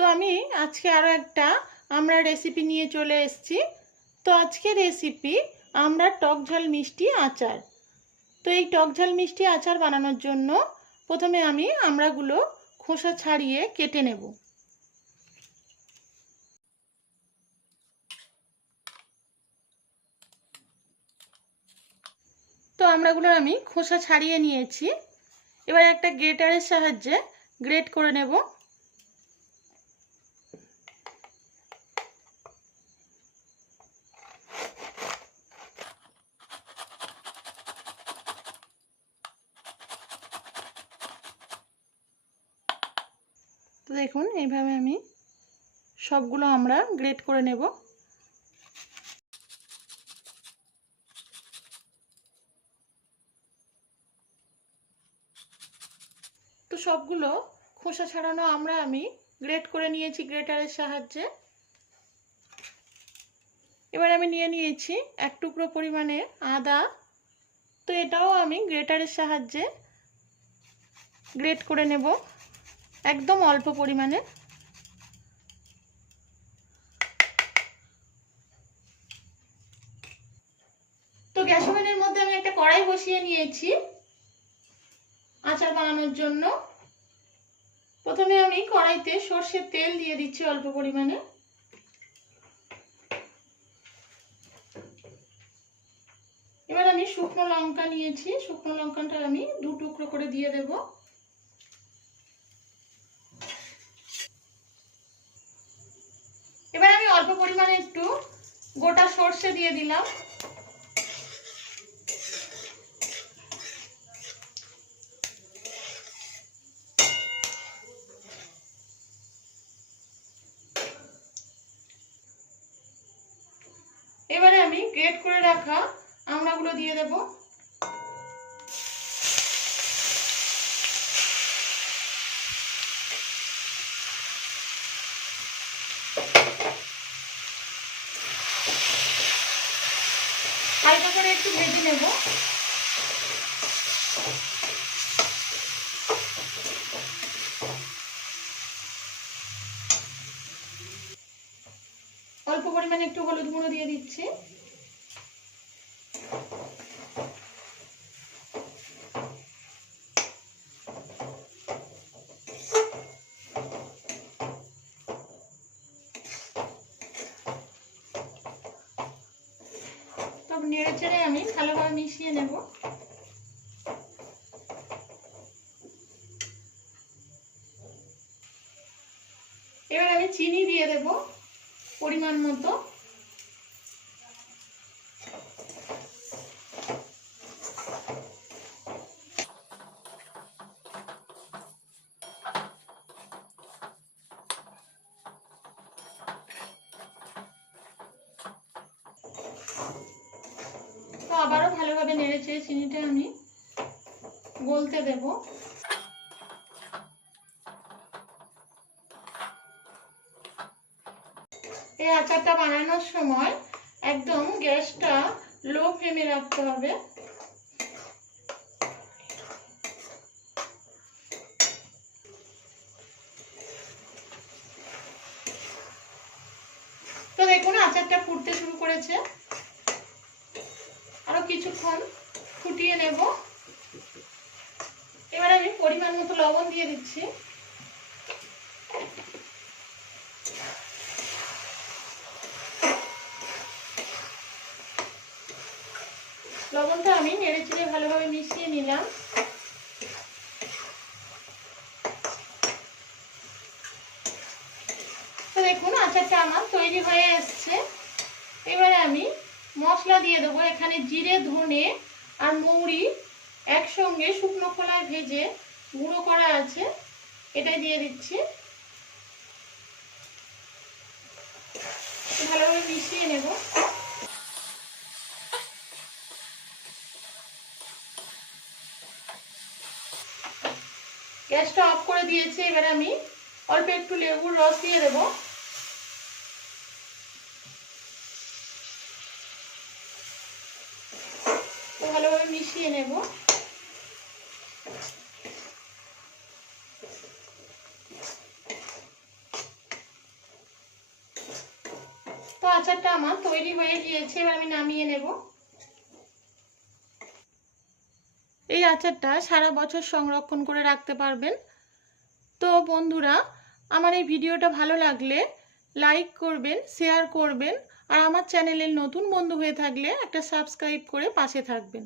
তো আমি আজকে আরও একটা আমরা রেসিপি নিয়ে চলে এসেছি। তো আজকে রেসিপি আমরা টক ঝাল মিষ্টি আচার। তো এই টক ঝাল মিষ্টি আচার বানানোর জন্য প্রথমে আমি আমড়াগুলো খোসা ছাড়িয়ে কেটে নেব। তো আমড়াগুলো আমি খোসা ছাড়িয়ে নিয়েছি। এবার একটা গ্রেটারের সাহায্যে গ্রেট করে নেব। তো দেখুন, এইভাবে আমি সবগুলো আমরা গ্রেট করে নেব। তো সবগুলো খোসা ছাড়ানো আমরা আমি গ্রেট করে নিয়েছি গ্রেটারের সাহায্যে। এবার আমি নিয়ে নিয়েছি এক টুকরো পরিমাণে আদা। তো এটাও আমি গ্রেটারের সাহায্যে গ্রেট করে নেব। একদম অল্প পরিমাণে। তো গ্যাস ওভেনের মধ্যে আমি একটা কড়াই বসিয়ে নিয়েছি আচার বানানোর জন্য। প্রথমে আমি কড়াইতে সর্ষের তেল দিয়ে দিচ্ছি অল্প পরিমাণে। এবার আমি শুকনো লঙ্কা নিয়েছি। শুকনো লঙ্কাটা আমি দু টুকরো করে দিয়ে দেব এবার আমি পরিমাণে একটু গোটা সর্ষে দিয়ে দিলাম। এবারে আমি গ্রেট করে রাখা আমড়াগুলো দিয়ে দেব। হালকা করে একটু ভেজে নেব। অল্প পরিমাণে একটু হলুদ গুঁড়ো দিয়ে দিচ্ছি। নেড়ে চেড়ে আমি ভালোভাবে মিশিয়ে নেব। এবার আমি চিনি দিয়ে দেবো পরিমাণ মতো তো ভালোভাবে নেড়ে চেড়ে চিনিটা আমি গলতে দেব? এই আচারটা বানানোর সময় একদম গ্যাসটা লো ফ্লেমে রাখতে হবে। তো দেখুন, আচারটা ফুটতে শুরু করেছে। কিছুক্ষণ ফুটিয়ে নেব। এবার আমি পরিমাণ মতো লবণ দিয়ে দিচ্ছি। লবণটা আমি নেড়ে চেড়ে ভালোভাবে মিশিয়ে নিলাম। দেখুন, আচারটা আমার তৈরি হয়ে এসছে। এবারে আমি মশলা দিয়ে দেবো। এখানে জিরে, ধনে আর মৌরি একসঙ্গে শুকনো খোলায় ভেজে গুঁড়ো করা আছে। এটাই দিয়ে দিচ্ছি। ভালোভাবে মিশিয়ে নেব। গ্যাসটা অফ করে দিয়েছি। এবার আমি অল্প একটু লেবুর রস দিয়ে দেবো। মিশিয়ে নেব। আচারটা আমার তৈরি হয়ে গিয়েছে, এবার আমি নামিয়ে নেব। এই আচারটা সারা বছর সংরক্ষণ করে রাখতে পারবেন। তো বন্ধুরা, আমার এই ভিডিওটা ভালো লাগলে লাইক করবেন, শেয়ার করবেন, আর আমার চ্যানেলের নতুন বন্ধু হয়ে থাকলে একটা সাবস্ক্রাইব করে পাশে থাকবেন।